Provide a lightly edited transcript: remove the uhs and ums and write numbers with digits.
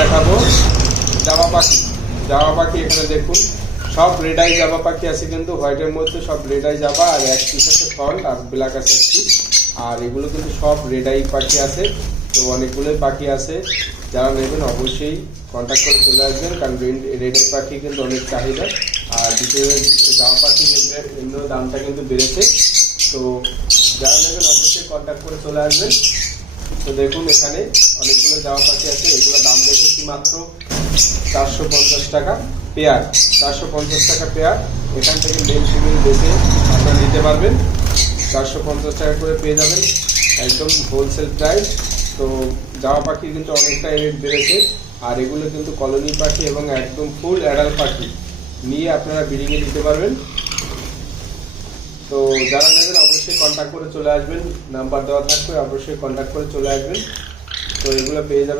দেখাবো জাবা পাখি। জাবা পাখি এখানে দেখুন সব রেড আই জাবা পাখি আছে, কিন্তু হোয়াইটের মধ্যে সব রেড আই জাবা, আর এক পিস আছে ফল্ট আর ব্ল্যাক আছে একটি। আর এগুলো কিন্তু সব রেড আই পাখি আছে। তো অনেকগুলোই পাখি আছে, যারা নেবেন অবশ্যই কন্ট্যাক্ট করে চলে আসবেন, কারণ রেড আই পাখি কিন্তু অনেক চাহিদা। আর দ্বিতীয় জাবা পাখি কিন্তু এমনি দামটা কিন্তু বেড়েছে। তো যারা নেবেন অবশ্যই কন্ট্যাক্ট করে চলে আসবেন। তো দেখুন এখানে অনেকগুলো জামা পাখি আছে, এগুলো দাম রেখেছি মাত্র 450 টাকা পেয়ার। 450 টাকা পেয়ার। এখান থেকে মেল ফিমেল বেছে আপনারা নিতে পারবেন। 450 টাকা করে পেয়ে যাবেন, একদম হোলসেল প্রাইস। তো জামা পাখি কিন্তু অনেকটাই রেট বেড়েছে। আর এগুলো কিন্তু কলোনি পাখি এবং একদম ফুল অ্যাডাল্ট পাখি, নিয়ে আপনারা ব্রিডিংয়ে দিতে পারবেন। তো যারা নেবেন অবশ্যই কন্ট্যাক্ট করে চলে আসবেন, নাম্বার দেওয়া থাকবে, অবশ্যই কন্ট্যাক্ট করে চলে আসবেন। তো এগুলো পেয়ে যাবেন।